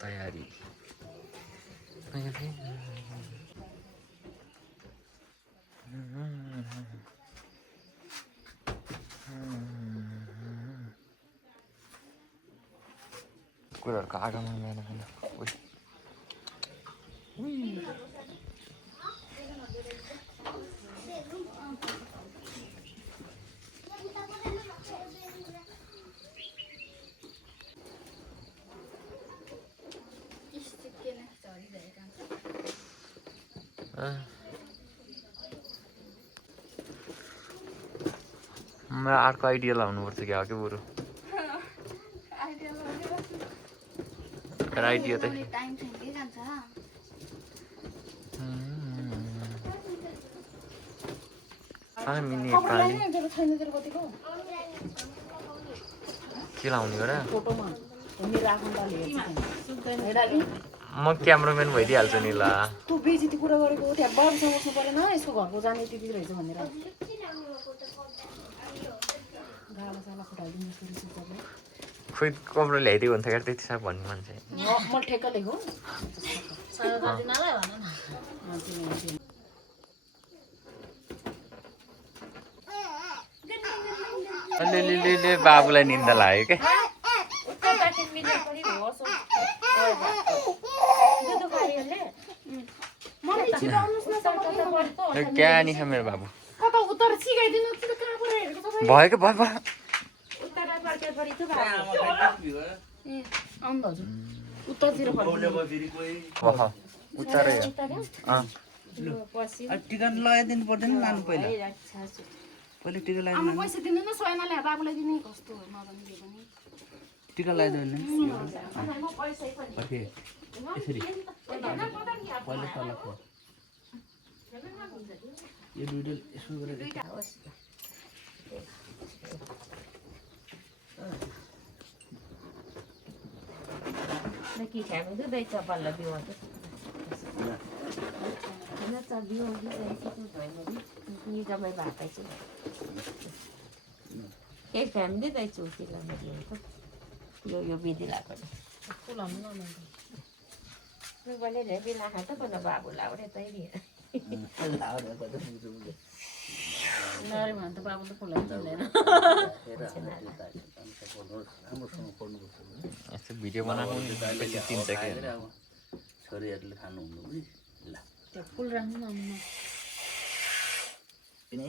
तयारी कुराहरूको आगमन गर्न मलाई अर्को आइडिया लाउनुपर्छ क्या के बरु आइडिया त नेपाली के लाउने हो र म क्यामराम्यान भइदिइहाल्छु नि ल तँ बेजिती कुरा गरेको त्यहाँ बाबुसँग बस्नु परेन यसको घरको जाने त्यति रहेछ भनेर खोइ कपडा ल्याइदियो भने त क्या त्यति साह्रो भन्ने मान्छे म ठेक्का लेखो अलि बाबुलाई निन्दा लाग्यो क्या क्या नि छ मेरो बाबु भयो क्या भयो उतारै टिका लगाइदिनु पर्दैन लानु पहिला पहिले टिका लगाइदिनु पैसा दिनु न सोनाले बाबुलाई दिने कस्तो नजाने पनि टिका लगाइदिनु यसरी पहिले तल खो यो दुईटा यसो गरेर Lagi kami tu dah coba lebih waktu. Kita coba lagi dari situ tu lagi. Ini coba baca je. Kami tu dah cuci lah macam tu. Yo bidi lah kan. पुलाउनु न मैले Nu boleh deh bila kata pun nak bawa lah udah tahu dia. नरे भन्छ बाबु त पुलाउनु दिँदैन यस्तो video बनाउनु पछि चिन्छ कि छोरीहरूले खानु हुनु नि ल त्यो फुल राख्नु न किन